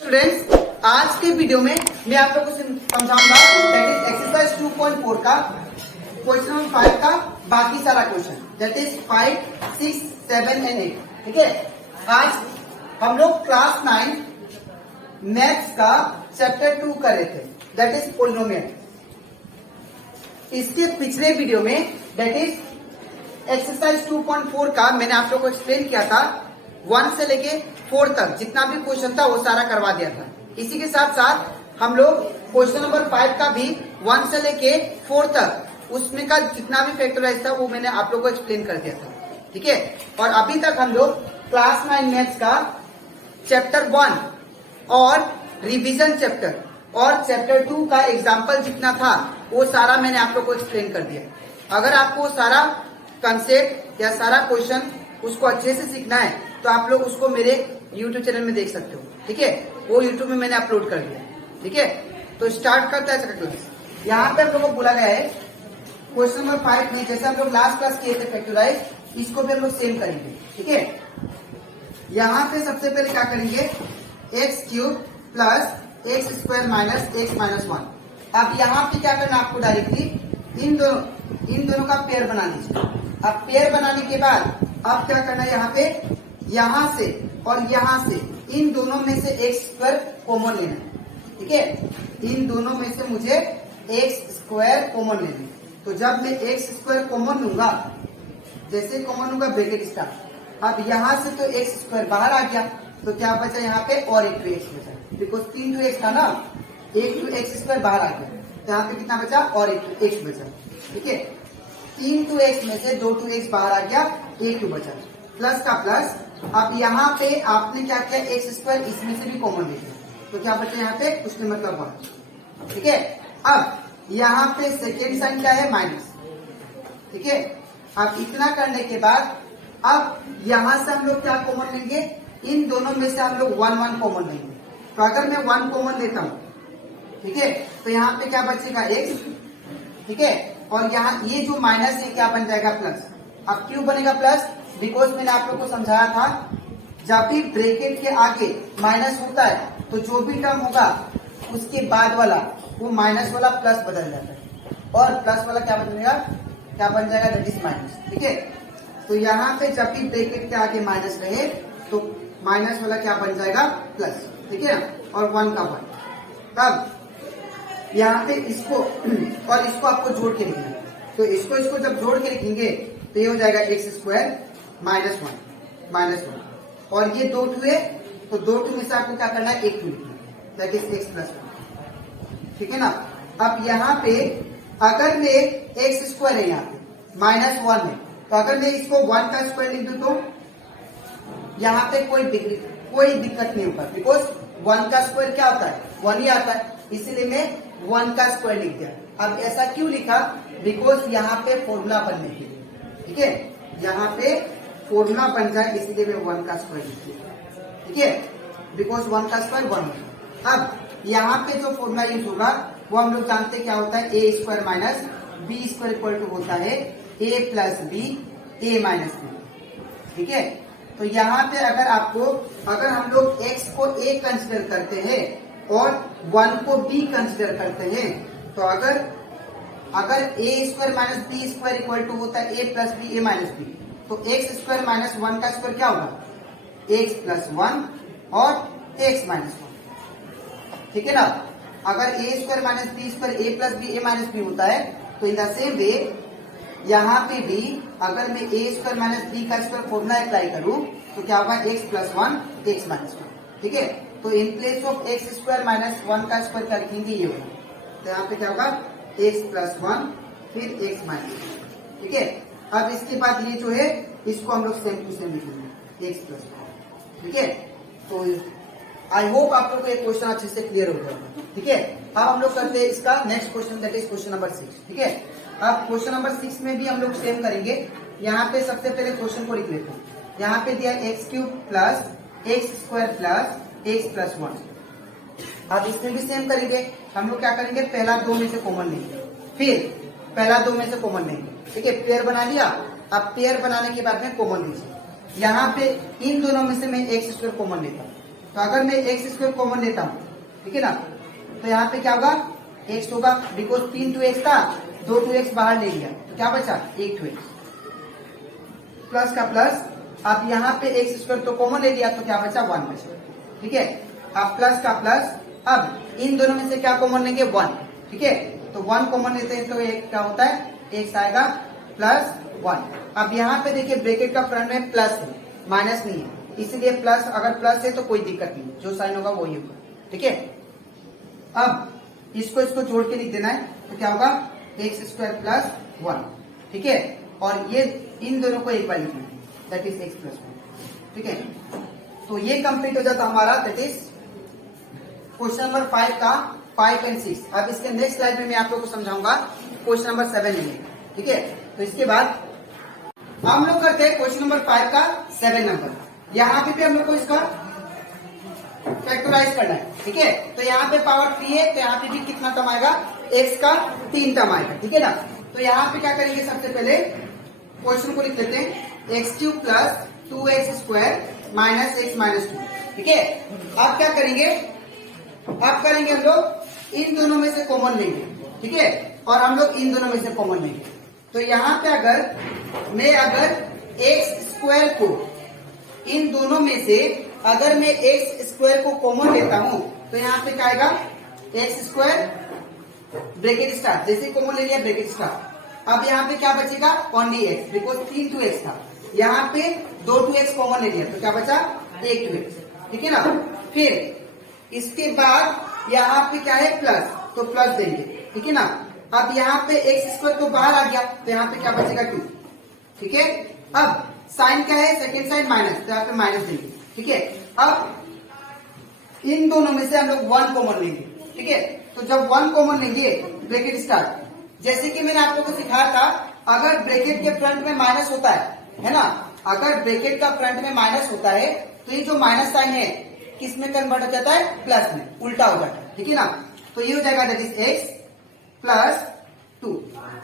Students, आज के video में मैं आप लोगों को समझाऊंगा दैट इज एक्सरसाइज 2.4 का क्वेश्चन नंबर 5 का बाकी सारा क्वेश्चन दैट इज 5, 6, 7 एंड 8। ठीक है, आज हम लोग क्लास 9 मैथ्स का चैप्टर 2 कर रहे थे दैट इज पोलिनोमियल। इसके पिछले वीडियो में दैट इज एक्सरसाइज 2.4 का मैंने आप लोगों को एक्सप्लेन किया था 1 से लेके 4 तक जितना भी क्वेश्चन था वो सारा करवा दिया था। इसी के साथ साथ हम लोग क्वेश्चन नंबर 5 का भी 1 से लेके 4 तक उसमें का जितना भी फैक्टराइज था वो मैंने आप लोगों को एक्सप्लेन कर दिया था। ठीक है, और अभी तक हम लोग क्लास 9 मैथ्स का चैप्टर 1 और रिवीजन चैप्टर और चैप्टर 2 का एग्जाम्पल जितना था वो सारा मैंने आप लोग को एक्सप्लेन कर दिया। अगर आपको सारा कंसेप्ट या सारा क्वेश्चन उसको अच्छे से सीखना है तो आप लोग उसको मेरे YouTube चैनल में देख सकते हो। ठीक है, वो YouTube में मैंने अपलोड कर दिया। ठीक है, तो स्टार्ट करते हैं क्लास। यहाँ पे आप लोगों को बोला गया है क्वेश्चन नंबर 5 में जैसे हम लोग लास्ट क्लास किए थे फैक्टराइज, इसको भी हम लोग सेम करेंगे। ठीक है, यहाँ पे सबसे पहले क्या करेंगे x cube plus x square minus x minus 1। अब यहाँ पे क्या करना आपको डायरेक्टली इन दोनों का पेयर बना लीजिए। अब पेयर बनाने के बाद अब क्या करना है यहाँ से और यहाँ से इन दोनों में से एक्स स्क्वायर कॉमन लेना है। ठीक है, इन दोनों में से मुझे एक्स स्क्वायर कॉमन लेना है। तो जब मैं एक्स स्क्वायर कॉमन लूंगा, जैसे कॉमन लूंगा ब्रैकेट स्टार्ट। अब यहाँ से तो एक्स स्क्वायर बाहर आ गया तो क्या बचा यहाँ पे और एक 2x बचा, बिकॉज 3 2x था ना, एक 2x स्क्वायर बाहर आ गया तो यहाँ पे कितना बचा और एक 2x बचा। ठीक है, 3 2x में से 2 2x बाहर आ गया, एक 2 बचा, प्लस का प्लस। अब यहाँ पे आपने क्या किया एक्स स्क्वायर इसमें से भी कॉमन ले लिया तो क्या बचा यहाँ पे उसने मतलब 1। ठीक है, अब यहाँ पे सेकेंड साइन क्या है माइनस। ठीक है, अब इतना करने के बाद अब यहाँ से हम लोग क्या कॉमन लेंगे, इन दोनों में से हम लोग 1 1 कॉमन लेंगे। तो अगर मैं 1 कॉमन लेता हूँ, ठीक है, तो यहाँ पे क्या बचेगा एक्स। ठीक है, और यहाँ ये जो माइनस है क्या बन जाएगा प्लस। अब क्यों बनेगा प्लस, बिकॉज मैंने आप लोग को समझाया था जब भी ब्रैकेट के आगे माइनस होता है तो जो भी टर्म होगा उसके बाद वाला वो माइनस वाला प्लस बदल जाता है और प्लस वाला क्या बनेगा, क्या बन जाएगा दैट इज माइनस। ठीक है, तो यहाँ पे जब भी ब्रैकेट के आगे माइनस रहे तो माइनस वाला क्या बन जाएगा प्लस। ठीक है ना, और 1 का 1। तब यहाँ पे इसको और इसको आपको जोड़ के लिखना है। तो इसको जब जोड़ के लिखेंगे तो ये हो जाएगा एक्स स्क्वायर माइनस 1 और ये 2 2 है तो 2 2 में से आपको क्या करना है एक 2 लिखना है दैट इज एक्स प्लस 1। ठीक है ना, अब यहाँ पे अगर मैं एक्स स्क्वायर है यहाँ पे माइनस 1 है तो अगर मैं इसको 1 का स्क्वायर लिख दूं तो यहाँ पे कोई दिक्कत नहीं होगा, बिकॉज 1 का स्क्वायर क्या होता है 1 ही आता है, इसीलिए मैं 1 का स्क्वायर लिख दिया। अब ऐसा क्यों लिखा, बिकॉज यहाँ पे फॉर्मूला बनने के लिए। ठीक है, यहाँ पे फॉर्मूला बन जाए इसलिए मैं 1 का स्क्वायर लिख दिया। ठीक है, बिकॉज 1 का स्क्वायर 1 होगा। अब यहाँ पे जो फॉर्मूला यूज होगा वो हम लोग जानते क्या होता है, a square minus b square equal to होता है a plus b a minus b. ठीक है, तो यहाँ पे अगर हम लोग x को a कंसिडर करते हैं और 1 को b कंसिडर करते हैं तो अगर a square minus b square equal to होता है a plus b a minus b, तो x स्क्वायर माइनस 1 का स्क्वायर क्या होगा x प्लस 1 और x माइनस 1। ठीक है ना, अगर a square minus b square a plus b a minus b होता है तो इन द सेम वे यहाँ पे भी अगर मैं ए स्क्वायर माइनस बी का स्क्वायर फॉर्मूला अप्लाई करूँ तो क्या होगा एक्स प्लस 1 एक्स माइनस 1। ठीक है, तो in place of x square minus 1 का स्क्वायर क्या लिखेंगे ये होगा, तो यहाँ पे क्या होगा एक्स प्लस 1 फिर एक्स माइनस 1। ठीक है, अब इसके बाद ये जो है इसको हम लोग सेम टू सेम लिखेंगे एक्स प्लस 1। ठीक है, तो आई होप आप लोग को ये क्वेश्चन अच्छे से क्लियर हो गया। ठीक है, अब हम लोग करते हैं इसका next question that is question number 6। ठीक है, अब क्वेश्चन नंबर 6 में भी हम लोग सेम करेंगे। यहाँ पे सबसे पहले क्वेश्चन को लिख लेते हैं। यहाँ पे दिया x cube plus x square plus x plus 1। अब इसमें भी सेम करेंगे, हम लोग क्या करेंगे पहला 2 में से कॉमन लेंगे, फिर पहला 2 में से कॉमन लेंगे। ठीक है, पेयर बना लिया। अब पेयर बनाने के बाद में कॉमन लीजिए। यहाँ पे इन दोनों में से मैं एक्स स्क्वायर कॉमन लेता हूँ तो अगर मैं एक्स स्क्वायर कॉमन लेता हूँ, ठीक है ना, तो यहाँ पे क्या होगा, एक्स होगा, बिकॉज 3 2x था, 2 2x बाहर ले लिया, तो क्या बचा 1 2x, प्लस का प्लस, अब यहाँ पे एक्स स्क्वायर तो कॉमन ले लिया, तो क्या बचा 1 बचा, ठीक है। अब प्लस का प्लस, अब इन दोनों में से क्या कॉमन लेंगे 1, ठीक है, तो 1 कॉमन लेते हैं तो एक क्या होता है, एक्स आएगा प्लस 1। अब यहाँ पे देखिए ब्रैकेट का फ्रंट में प्लस है, माइनस नहीं है, इसीलिए प्लस, अगर प्लस है तो कोई दिक्कत नहीं, जो साइन होगा वही होगा, ठीक है। अब इसको जोड़ के लिख देना है, तो क्या होगा एक्स स्क्वायर प्लस 1, ठीक है, और ये इन दोनों को एक बार लिखना है, दैट इज एक्स प्लस 1, ठीक है। तो ये कंप्लीट हो जाता हमारा, दैट इज क्वेश्चन नंबर 5 का 5 एंड 6। अब इसके नेक्स्ट स्लाइड में मैं आप लोग को समझाऊंगा क्वेश्चन नंबर 7 में, ठीक है। तो इसके बाद हम लोग करते हैं क्वेश्चन नंबर 5 का 7 नंबर। यहाँ पे भी हम लोग को इसका फैक्टराइज करना है, ठीक है। तो यहाँ पे पावर 3 है, तो यहाँ पे भी कितना टर्म आएगा, एक्स का 3 टर्म आएगा, ठीक है ना। तो यहाँ पे क्या करेंगे, सबसे पहले क्वेश्चन को लिख लेते हैं, x cube plus 2x square minus x minus 2, ठीक है। अब क्या करेंगे, अब करेंगे हम लोग इन दोनों में से कॉमन लेंगे, ठीक है, और हम लोग इन दोनों में से कॉमन लेंगे। तो यहाँ पे अगर एक्स स्क्वायर को इन दोनों में से अगर मैं एक्स स्क्वायर को कॉमन लेता हूं, तो यहाँ पे क्या आएगा, एक्स स्क्वायर ब्रैकेट स्टार, जैसे कॉमन ले लिया ब्रैकेट स्टार। अब यहाँ पे क्या बचेगा, ओनली एक्स, बिकॉज 3 2x था, यहाँ पे 2 2x कॉमन ले लिया, तो क्या बचा 1 2x, ठीक है ना। फिर इसके बाद यहाँ पे क्या है प्लस, तो प्लस देंगे, ठीक है ना। अब यहाँ पे एक्स स्क्वायर तो बाहर आ गया, तो यहाँ पे क्या बचेगा 2, ठीक है। अब साइन क्या है, सेकेंड साइन माइनस, तो यहाँ पे माइनस देंगे, ठीक है। अब इन दोनों में से हम लोग 1 कॉमन लेंगे, ठीक है। तो जब 1 कॉमन लेंगे ब्रैकेट स्टार्ट, जैसे कि मैंने आप लोगों को सिखाया था, अगर ब्रैकेट के फ्रंट में माइनस होता है ना, अगर ब्रैकेट का फ्रंट में माइनस होता है, तो ये जो माइनस साइन है किस में कन्वर्ट हो जाता है, प्लस में, उल्टा हो जाता है, ठीक है ना। तो ये हो जाएगा दैट इज एक्स प्लस 2।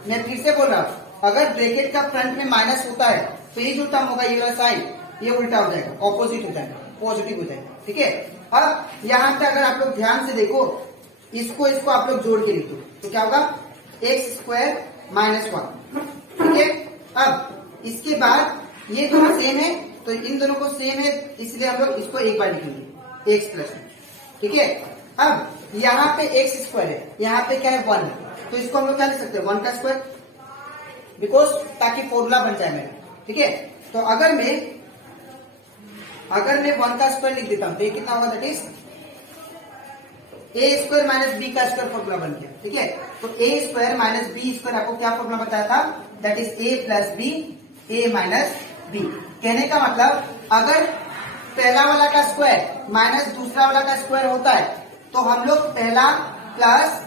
मैं फिर से बोल रहा हूं, अगर ब्रैकेट का फ्रंट में माइनस होता है, तो ये जो टर्म होगा, ये वाला साइन, ये उल्टा हो जाएगा, ऑपोजिट हो जाएगा, पॉजिटिव हो जाएगा, ठीक है। अब यहाँ पे अगर आप लोग ध्यान से देखो, इसको आप लोग जोड़ के लिखो, तो क्या होगा, एक्स स्क्वायर माइनस 1, ठीक है। अब इसके बाद ये दोनों सेम है, तो इन दोनों को सेम है, इसलिए हम लोग इसको एक बार लिखेंगे, एक्स प्लस 1, ठीक है। अब यहाँ पे एक्स स्क्वायर है, यहाँ पे क्या है 1 है, तो इसको हम लोग क्या लिख सकते हैं, 1 का स्क्वायर, बिकॉज ताकि फॉर्मूला बन जाए मेरा, ठीक है। तो अगर मैं 1 का स्क्वायर लिख देता हूं, तो ये कितना होगा, that is a square minus b का स्क्वायर फॉर्मूला बन गया, ठीक है। तो a square minus b square आपको क्या फॉर्मूला बताया था, that is a plus b, a minus b. कहने का मतलब, अगर पहला वाला का स्क्वायर माइनस दूसरा वाला का स्क्वायर होता है, तो हम लोग पहला प्लस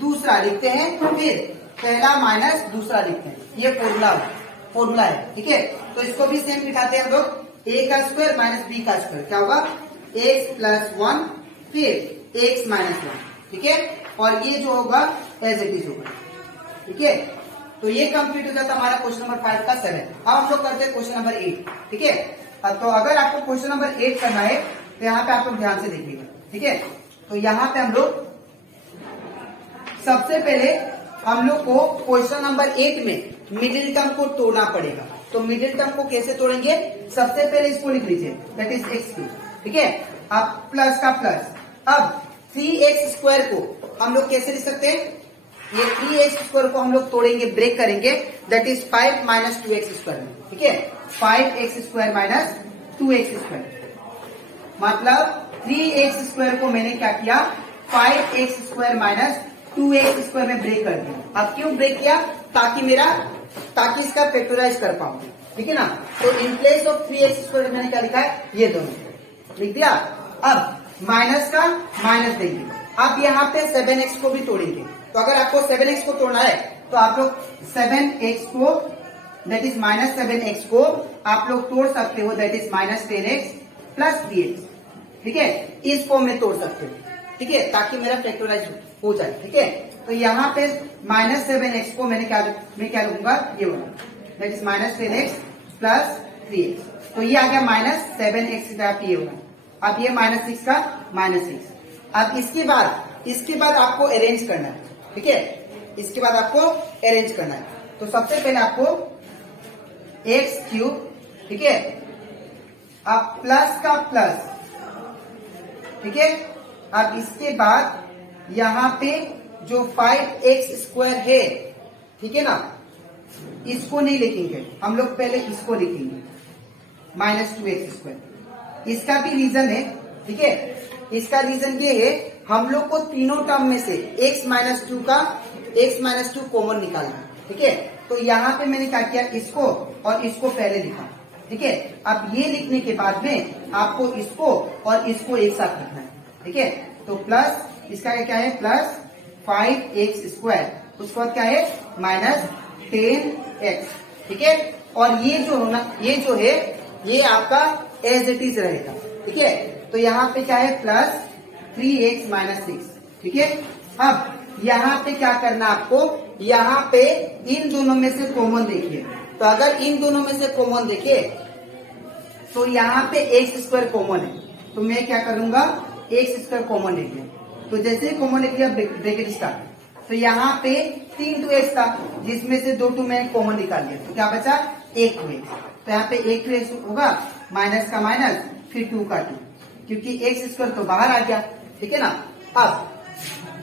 दूसरा लिखते हैं, फिर पहला माइनस दूसरा लिखते हैं, ये फॉर्मूला है, ठीक है। तो इसको भी सेम लिखाते हैं हम लोग, ए का स्क्वायर माइनस बी का स्क्वायर, क्या होगा, एक्स प्लस 1 फिर एक्स माइनस 1, ठीक है। और ये जो होगा एज इट इज होगा, ठीक है। तो ये कंप्लीट हो जाता हमारा क्वेश्चन नंबर 5 का 7। अब हम लोग करते हैं क्वेश्चन नंबर 8, ठीक है। तो अगर आपको क्वेश्चन नंबर 8 करना है, तो यहाँ पे आप लोग ध्यान से देखिएगा, ठीक है। तो यहाँ पे हम लोग सबसे पहले हम लोग को क्वेश्चन नंबर 8 में मिडिल टर्म को तोड़ना पड़ेगा। तो मिडिल टर्म को कैसे तोड़ेंगे, सबसे पहले इसको लिख लीजिए, दैट इज एक्स क्यूब, ठीक है। अब प्लस का प्लस, अब 3x स्क्वायर को हम लोग कैसे लिख सकते हैं, ये 3x स्क्वायर को हम लोग तोड़ेंगे, ब्रेक करेंगे, that is 5 minus 2x square में, ठीक है। 5x square minus 2x square, मतलब 3x स्क्वायर को मैंने क्या किया, 5x square minus 2x square में ब्रेक कर दिया। अब क्यों ब्रेक किया, ताकि इसका फैक्टराइज कर पाऊं, ठीक है ना। तो in place of 3x square मैंने क्या लिखा है, ये दोनों लिख दिया। अब माइनस का माइनस देंगे, अब यहाँ पे 7x को भी तोड़ेंगे। तो अगर आपको 7x को तोड़ना है, तो आप लोग 7x को, दैट इज माइनस 7x को आप लोग तोड़ सकते हो, that is minus 10x plus 3x, ठीक है। इस फॉर्म में तोड़ सकते हो, ठीक है, ताकि मेरा फैक्टराइज हो जाए, ठीक है। तो यहाँ पे माइनस 7x को मैं क्या लूंगा, ये वाला, that is minus 10x plus 3x। तो ये आ गया माइनस 7x, ये होगा। अब ये -6 का -6। अब इसके बाद आपको अरेंज करना है, ठीक है। इसके बाद आपको अरेंज करना है। तो सबसे पहले आपको x3, ठीक है, अब प्लस का प्लस, ठीक है। अब इसके बाद यहाँ पे जो 5x² है, ठीक है ना, इसको नहीं लिखेंगे हम लोग, पहले इसको लिखेंगे -2x²। इसका भी रीजन है, ठीक है। इसका रीजन ये है, हम लोग को तीनों टर्म में से x - 2 कॉमन निकालना है, ठीक है। तो यहाँ पे मैंने क्या किया, इसको और इसको पहले लिखा, ठीक है। अब ये लिखने के बाद में आपको इसको और इसको एक साथ लिखना है, ठीक है। तो प्लस इसका क्या है, प्लस 5x², उसके बाद क्या है -10x, ठीक है। और ये जो है ये आपका एज इट इज रहेगा, ठीक है। तो यहाँ पे क्या है, प्लस 3x - 6, ठीक है। अब यहाँ पे क्या करना आपको, यहाँ पे इन दोनों में से कॉमन देखिए। तो अगर इन दोनों में से कॉमन देखिए तो यहाँ पे x² कॉमन है, तो मैं क्या करूंगा, x² कॉमन ले लिया। तो जैसे ही कॉमन ले लिया, ब्रैकेट स्टार्ट। तो यहाँ पे 3 था, जिसमें से 2 मैंने कॉमन निकाल लिया, तो क्या बचा, 1 तो यहाँ पे 1 होगा, माइनस का माइनस, फिर 2 का 2, क्योंकि x² तो बाहर आ गया, ठीक है ना। अब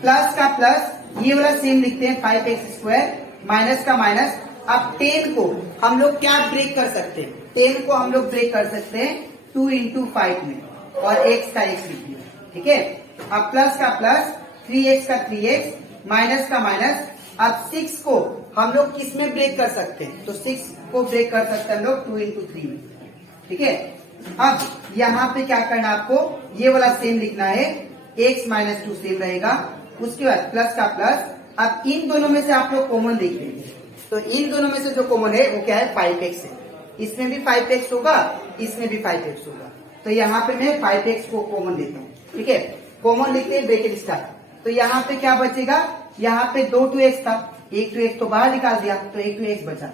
प्लस का प्लस, ये वाला सेम लिखते हैं 5x², माइनस का माइनस। अब 10 को हम लोग क्या ब्रेक कर सकते हैं, 10 को हम लोग ब्रेक कर सकते हैं 2 × 5 में, और x का x लिख दिया, ठीक है। अब प्लस का प्लस, 3x का 3x, माइनस का माइनस। अब 6 को हम लोग किस में ब्रेक कर सकते हैं, तो 6 को ब्रेक कर सकते हैं हम लोग 2 × 3 में, ठीक है। अब यहाँ पे क्या करना है आपको, ये वाला सेम लिखना है, x - 2 सेम रहेगा। उसके बाद प्लस का प्लस। अब इन दोनों में से आप लोग कॉमन देख लेंगे, तो इन दोनों में से जो कॉमन है वो क्या है, 5x है। इसमें भी 5x होगा, इसमें भी 5x होगा। तो यहाँ पे मैं 5x को कॉमन देता हूँ, ठीक है। कॉमन लिखते हैं, ब्रैकेट स्टार्ट। तो यहाँ पे क्या बचेगा, यहाँ पे 2x था, 1x तो बाहर निकाल दिया, तो 1x बचा,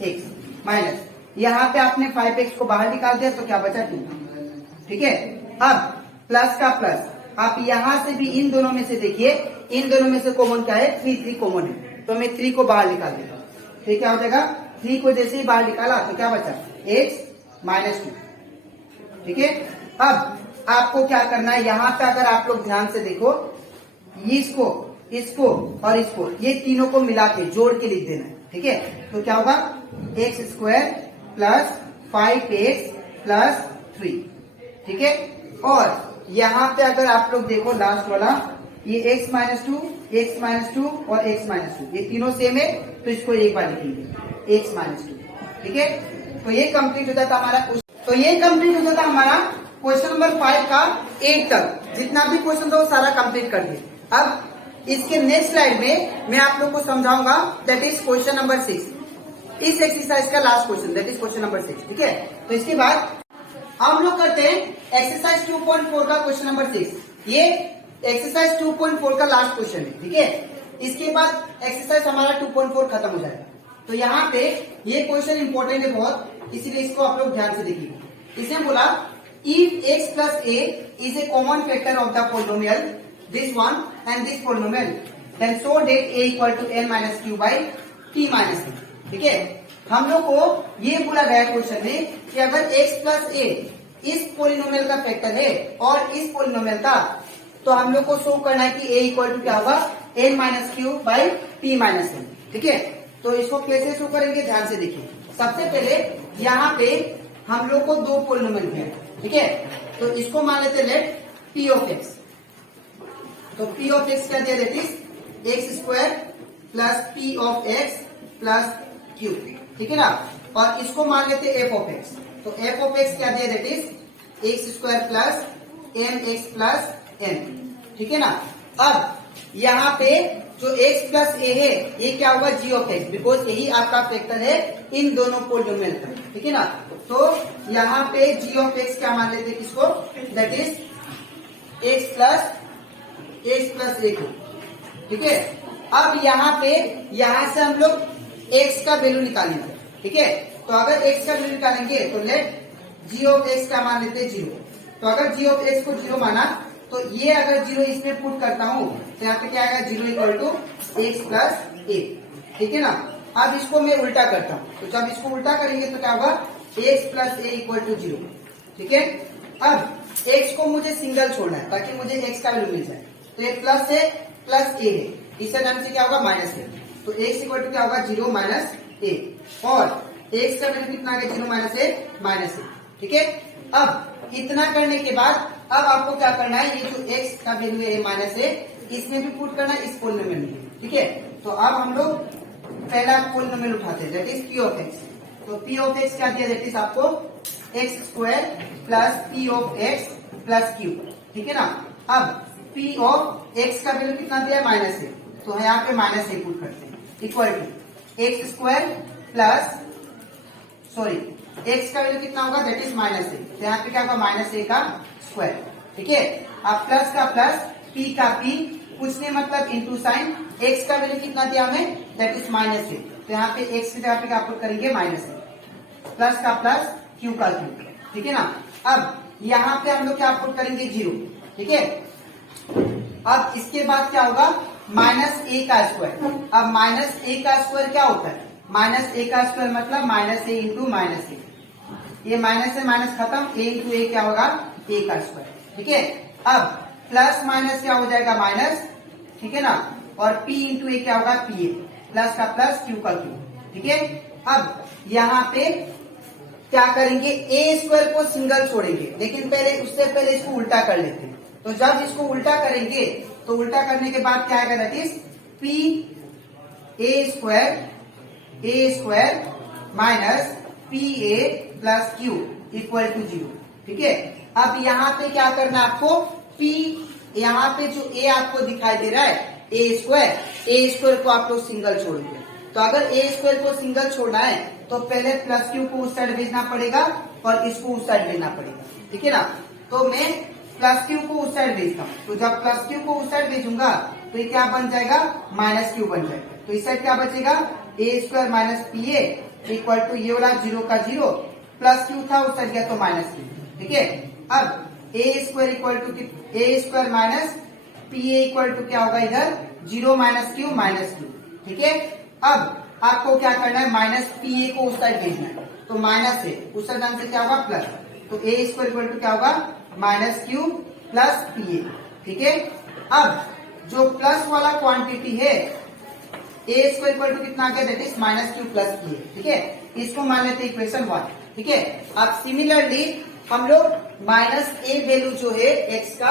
x माइनस, यहाँ पे आपने 5x को बाहर निकाल दिया, तो क्या बचा, 2, ठीक है। अब प्लस का प्लस। आप यहाँ से भी इन दोनों में से देखिए, इन दोनों में से कॉमन क्या है, 3 कॉमन है, तो मैं 3 को बाहर निकाल देता हूँ। फिर क्या हो जाएगा, 3 को जैसे ही बाहर निकाला तो क्या बचा, x - 2, ठीक है। अब आपको क्या करना है, यहाँ पे अगर आप लोग ध्यान से देखो, इसको और इसको, ये तीनों को मिला के जोड़ के लिख देना है, ठीक है। तो क्या होगा, x² प्लस 5x प्लस 3, ठीक है। और यहाँ पे अगर आप लोग देखो लास्ट वाला, ये x - 2, x - 2 और x - 2, ये तीनों सेम है, तो इसको एक बार लिखेंगे, x - 2, ठीक है। तो ये कंप्लीट हो जाता हमारा, तो ये कंप्लीट हो जाता हमारा क्वेश्चन नंबर 5 का 8 तक। जितना भी क्वेश्चन था वो सारा कंप्लीट कर दिए। अब इसके नेक्स्ट स्लाइड में मैं आप लोग को समझाऊंगा, दैट इज क्वेश्चन नंबर 6। इस एक्सरसाइज का last question, that is question number 6, ठीक है। तो इसके बाद हम लोग करते हैं एक्सरसाइज 2.4 का क्वेश्चन नंबर 6। ये एक्सरसाइज 2.4 का लास्ट क्वेश्चन है, ठीक है। इसके बाद एक्सरसाइज हमारा 2.4 खत्म हो जाएगा। तो यहाँ पे ये क्वेश्चन इंपॉर्टेंट है बहुत, इसीलिए इसको आप लोग ध्यान से देखिए। इसने बोला, if x + a is a common factor of the polynomial this one and this polynomial, then show that a = n - q by t - a, ठीक है। हम लोग को ये बोला गया क्वेश्चन में कि अगर x + a इस पोलिनोमियल का फैक्टर है और इस पोलिनोमियल का, तो हम लोग को शो करना है कि a = क्या होगा, n - q by t - a, ठीक है। तो इसको कैसे शो करेंगे, ध्यान से देखिए। सबसे पहले यहाँ पे हम लोग को 2 पोलिनोमियल दिया है, ठीक है। तो इसको मान लेते लेट p of x। तो p of x क्या दिया, that is x² plus p of x plus q, ठीक है ना। और इसको मान लेते f of x। तो f of x क्या दिया, that is x² plus mx plus n, ठीक है ना। अब यहाँ पे जो x + a है, ये क्या होगा, g of x, बिकॉज यही आपका फैक्टर है इन दोनों पोलिनोमियल का, ठीक है ना। तो यहाँ पे g of x क्या मान लेते हैं, किसको, दैट इज x + a को, ठीक है। अब यहाँ पे, यहाँ से हम लोग x का वैल्यू निकालेंगे, ठीक है। तो अगर x का वैल्यू निकालेंगे तो लेट g of x क्या मान लेते हैं, 0, तो अगर जी ऑफ एक्स को 0 माना तो ये अगर 0 इसमें पुट करता हूँ तो यहाँ पे क्या आएगा 0 इक्वल टू एक्स प्लस ए, ठीक है ना। अब इसको मैं उल्टा करता हूँ, तो जब इसको उल्टा करेंगे तो क्या होगा x plus a equal to 0, ठीक है। अब एक्स को मुझे सिंगल छोड़ना है ताकि मुझे एक्स का वैल्यू मिल जाए, तो ये प्लस है प्लस ए है, इस टाइम से क्या होगा माइनस है, तो एक्स इक्वल टू क्या होगा 0 माइनस ए, और एक्स का वैल्यू कितना आ गया 0 माइनस ए माइनस ए, ठीक है। अब इतना करने के बाद अब आपको क्या करना है, ये जो एक्स का वैल्यू है माइनस ए इसमें भी पुट करना है, इस पॉलिनोमियल में, ठीक है। तो अब हम लोग पहला पॉलिनोमियल उठाते हैं that is P of x. तो पी ऑफ एक्स क्या दिया दैट इज आपको x square plus P of x plus Q, ठीक है ना। अब पी ऑफ एक्स का वैल्यू कितना दिया माइनस है, तो यहाँ पे माइनस ए पुट करते हैं equal to x square plus x का वैल्यू कितना होगा दैट इज माइनस ए, तो यहाँ पे क्या होगा माइनस ए का स्क्वायर, ठीक है। अब प्लस का प्लस पी का पी, कुछ नहीं मतलब इंटू साइन, एक्स का वैल्यू कितना दिया हमें दैट इज माइनस ए, तो यहाँ पे एक्स की जगह पे क्या पुट करेंगे माइनस ए, प्लस का प्लस क्यू का क्यू, ठीक है ना। अब यहाँ पे हम लोग क्या पुट करेंगे 0, ठीक है। अब इसके बाद क्या होगा माइनस ए का स्क्वायर। अब माइनस ए का स्क्वायर क्या होता है, माइनस ए का स्क्वायर मतलब माइनस ए इंटू माइनस ए, ये माइनस से माइनस खत्म, ए इंटू ए क्या होगा ए का स्क्वायर, ठीक है। अब प्लस माइनस क्या हो जाएगा माइनस, ठीक है ना, और p इंटू ए क्या होगा पी ए, प्लस का प्लस क्यू का क्यू, ठीक है। अब यहाँ पे क्या करेंगे ए स्क्वायर को सिंगल छोड़ेंगे, लेकिन पहले उससे पहले इसको उल्टा कर लेते हैं। तो जब इसको उल्टा करेंगे तो उल्टा करने के बाद क्या आएगा that is p a square minus p a plus q equal to 0, ठीक है। अब यहाँ पे क्या करना है आपको, P यहाँ पे जो A आपको दिखाई दे रहा है ए स्क्वायर को आप लोग सिंगल छोड़ेंगे। तो अगर ए स्क्वायर को सिंगल छोड़ना है तो पहले प्लस क्यू को उस साइड भेजना पड़ेगा और इसको उस साइड भेजना पड़ेगा, ठीक है ना। तो मैं प्लस क्यू को उस साइड भेजता हूँ, तो जब प्लस क्यू को उस साइड भेजूंगा तो ये क्या बन जाएगा माइनस क्यू बन जाएगा, तो इस साइड क्या बचेगा a square minus p a equal to ये वाला 0 का 0, प्लस क्यू था उस साइड गया तो माइनस क्यू, ठीक है। अब a square equal to a square minus p a equal to क्या होगा इधर 0 माइनस क्यू, ठीक है। अब आपको क्या करना है माइनस पी ए को उस साइड भेजना है, तो माइनस है उस साइड आंसर क्या होगा प्लस, तो ए स्क्वायर इक्वल टू क्या होगा माइनस क्यू प्लस पी ए, ठीक है। अब जो प्लस वाला क्वांटिटी है ए स्क्वायर इक्वल टू कितना आ गया that is minus q plus p ए, ठीक है। इसको मान लेते हैं इक्वेशन 1, ठीक है। अब सिमिलरली हम लोग माइनस ए वैल्यू जो है एक्स का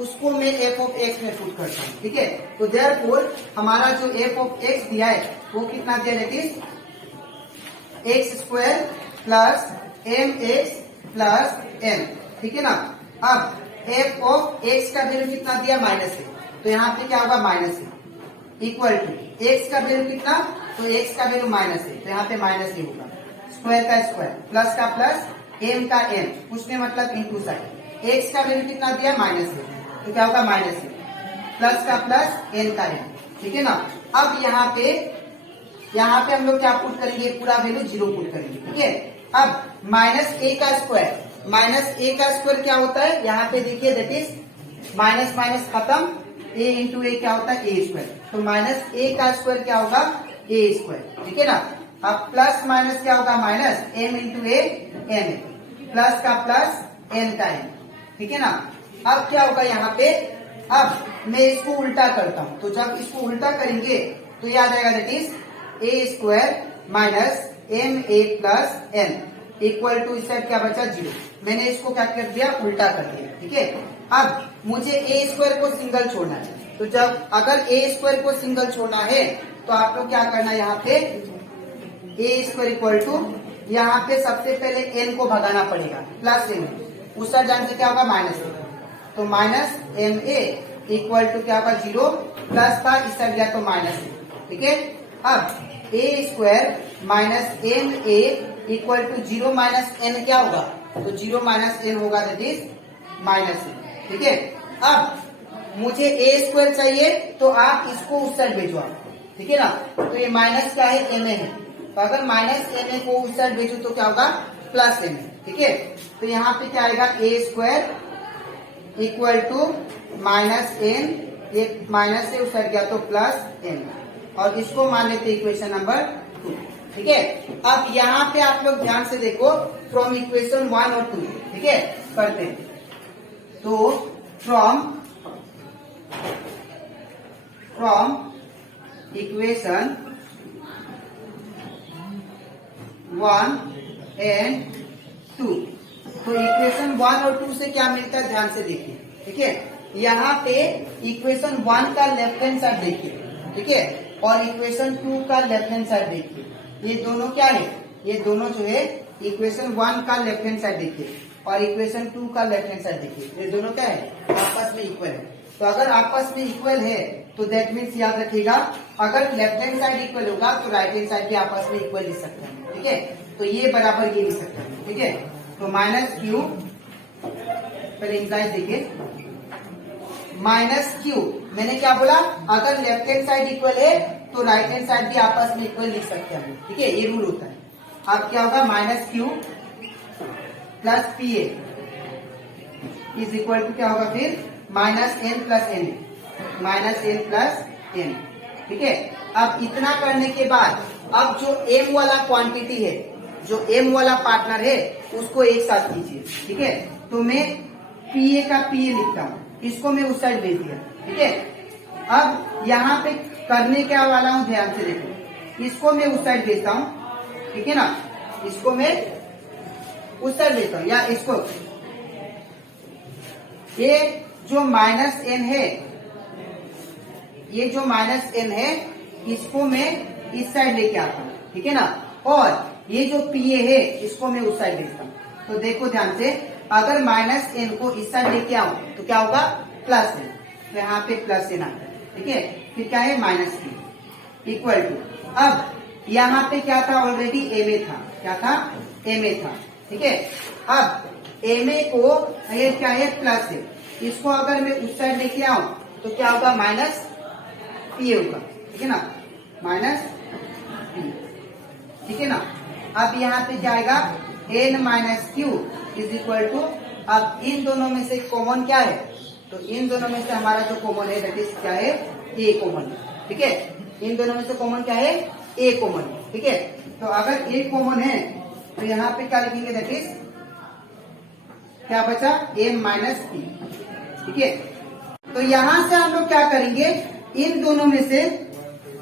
उसको मैं एफ ऑफ एक्स में पुट करता हूँ, ठीक है। तो देयरफॉर हमारा जो एफ ऑफ एक्स दिया है वो कितना दिया that is x square plus m x plus n, ठीक है ना। अब एफ ऑफ एक्स का वैल्यू कितना दिया माइनस है, तो यहाँ पे क्या होगा माइनस है इक्वल टू एक्स का वैल्यू कितना, तो एक्स का वैल्यू माइनस है तो यहाँ पे माइनस ही होगा, स्क्वायर का स्क्वायर प्लस का प्लस एम का एम, उसमें मतलब इंटू साइड, एक्स का वैल्यू कितना दिया माइनस है तो क्या होगा माइनस है, प्लस का प्लस एन का एन, ठीक है ना। अब यहाँ पे हम लोग क्या पुट करेंगे पूरा वैल्यू 0 पुट करेंगे, ठीक है। अब माइनस ए का स्क्वायर क्या होता है यहाँ पे देखिए दैट इज माइनस माइनस खत्म, ए इंटू ए क्या होता है ए स्क्वायर, तो माइनस ए का स्क्वायर क्या होगा ए स्क्वायर, ठीक है ना। अब प्लस माइनस क्या होगा minus m into a m, plus का प्लस एन का एन, ठीक है ना। अब क्या होगा यहाँ पे, अब मैं इसको उल्टा करता हूँ, तो जब इसको उल्टा करेंगे तो ये आ जाएगा that is a square minus m a plus n equal to इस साइड क्या बचा 0, मैंने इसको क्या कर दिया उल्टा कर दिया, ठीक है। अब मुझे ए स्क्वायर को सिंगल छोड़ना है, तो जब अगर ए स्क्वायर को सिंगल छोड़ना है तो आप लोग क्या करना है यहाँ पे ए स्क्वायर इक्वल टू यहाँ पे सबसे पहले एन को भगाना पड़ेगा प्लस एम, उस साइड जाने से क्या होगा माइनस, तो minus m a equal to क्या होगा 0, प्लस था इस साइड गया तो माइनस, ठीक है। अब a square minus m a equal to 0 minus n क्या होगा, तो 0 माइनस एन होगा दैट इज माइनस, ठीक है। अब मुझे ए स्क्वायर चाहिए तो आप इसको उस साइड भेजो आप, ठीक है ना। तो ये माइनस क्या है एम ए है, तो अगर माइनस एम ए को उस साइड भेजो तो क्या होगा प्लस एन है, ठीक है। तो यहाँ पे क्या आएगा, a square equal to minus n, एक माइनस से उतर गया तो प्लस एन, और इसको मान लेते इक्वेशन नंबर 2, ठीक है। अब यहाँ पे आप लोग ध्यान से देखो, फ्रॉम इक्वेशन 1 और 2, ठीक है, करते हैं। तो फ्रॉम इक्वेशन 1 एंड 2, तो इक्वेशन 1 और 2 से क्या मिलता है, ध्यान से देखिए, ठीक है। यहाँ पे इक्वेशन 1 का लेफ्ट हैंड साइड देखिए, ठीक है, और इक्वेशन 2 का लेफ्ट हैंड साइड देखिए, ये दोनों क्या है, ये दोनों जो है इक्वेशन 1 का लेफ्ट हैंड साइड देखिए और इक्वेशन 2 का लेफ्ट हैंड साइड देखिए, ये दोनों क्या है, आपस में इक्वल है। तो अगर आपस में इक्वल है तो दैट मीन्स याद रखिएगा, अगर लेफ्ट हैंड साइड इक्वल होगा तो राइट हैंड साइड भी आपस में इक्वल लिख सकते हैं, ठीक है। तो ये बराबर ये लिख सकते हैं, ठीक है। तो माइनस क्यू, पहले इंप्लाइज देखिए, माइनस क्यू, मैंने क्या बोला, अगर लेफ्ट हैंड साइड इक्वल है तो राइट हैंड साइड भी आपस में इक्वल लिख सकते हैं, ठीक है, ये रूल होता है। अब क्या होगा, minus q plus p a is equal to क्या होगा फिर, minus n plus n, minus n plus n, ठीक है। अब इतना करने के बाद अब जो एम वाला क्वांटिटी है, जो एम वाला पार्टनर है, उसको एक साथ कीजिए, ठीक है। तो मैं पी ए का पी ए लिखता हूँ, इसको मैं उस साइड भेज दिया, ठीक है। अब यहाँ पे करने क्या वाला हूँ, ध्यान से देखो, इसको मैं उस साइड भेजता हूँ, ठीक है ना, इसको मैं उस साइड भेजता हूँ, या इसको, ये जो माइनस एन है, ये जो माइनस एन है, इसको मैं इस साइड लेके आता हूँ, ठीक है ना, और ये जो पी ए है, इसको मैं उस साइड भेजता हूँ। तो देखो ध्यान से, अगर माइनस एन को इस साइड लेके आऊं तो क्या होगा, प्लस एन, तो यहाँ पे प्लस एन आता है, ठीक है। फिर क्या है, माइनस क्यू इक्वल टू, अब यहाँ पे क्या था, ऑलरेडी एम ए था, क्या था, एम ए था, ठीक है। अब एम ए को ये क्या है, प्लस है, इसको अगर मैं उस साइड लेके आऊं तो क्या होगा, माइनस पी ए होगा, ठीक है ना, माइनस पी, ठीक है ना। अब यहाँ पे क्या आएगा, n minus q is equal to, अब इन दोनों में से कॉमन क्या है, तो इन दोनों में से हमारा जो कॉमन है दैट इज क्या है, ए कॉमन, ठीक है। इन दोनों में से कॉमन क्या है, ए कॉमन, ठीक है। तो अगर ए कॉमन है तो यहाँ पे क्या लिखेंगे, दैट इज क्या बचा, एम माइनस पी, ठीक है। तो यहाँ से हम लोग क्या करेंगे, इन दोनों में से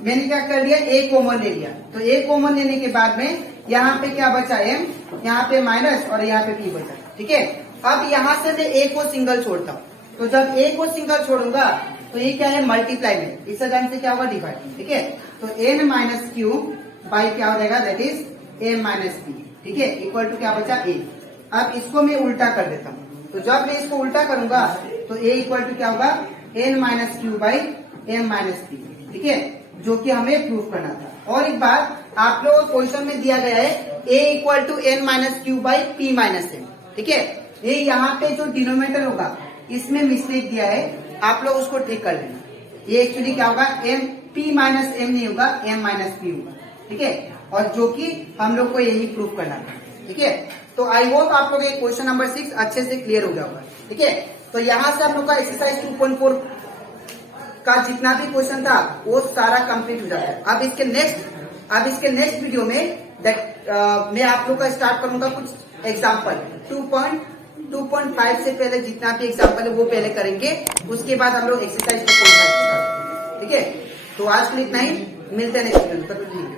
मैंने क्या कर लिया, ए कॉमन ले लिया, तो ए कॉमन लेने के बाद में यहाँ पे क्या बचा, एम, यहाँ पे माइनस और यहाँ पे पी बचा, ठीक है। अब यहाँ से मैं ए को सिंगल छोड़ता हूँ, तो जब ए को सिंगल छोड़ूंगा तो ये क्या है, मल्टीप्लाई में, इस टाइम से क्या होगा, डिवाइड, ठीक है। तो एन माइनस क्यू बाई क्या हो जाएगा, that is m minus p, ठीक है, इक्वल टू क्या बचा, ए। अब इसको मैं उल्टा कर देता हूँ, तो जब मैं इसको उल्टा करूंगा तो ए इक्वल टू क्या होगा, n minus q by m minus p, ठीक है, जो कि हमें प्रूव करना था। और एक बात, आप लोगों को क्वेश्चन में दिया गया है a equal to n minus q by p minus m, ठीक है। ये यहाँ पे जो डिनोमिनेटर होगा इसमें मिस्टेक दिया है, आप लोग उसको ठीक कर लेना। ये एक्चुअली क्या होगा, एम पी माइनस एम नहीं होगा, एम माइनस पी होगा, ठीक है। और जो कि हम लोग को यही प्रूव करना था, ठीक है। तो आई होप आप लोग क्वेश्चन नंबर 6 अच्छे से क्लियर हो गया होगा, ठीक है। तो यहाँ से हम लोग का एक्सरसाइज 2.4 का जितना भी क्वेश्चन था वो सारा कंप्लीट हो जाता है। अब इसके नेक्स्ट वीडियो में मैं आप लोग का स्टार्ट करूंगा कुछ एग्जाम्पल 2.5 से पहले जितना भी एग्जाम्पल है वो पहले करेंगे, उसके बाद हम लोग एक्सरसाइज 2.5 ठीक है। तो आज के लिए इतना ही, मिलते हैं नेक्स्ट वीडियो में।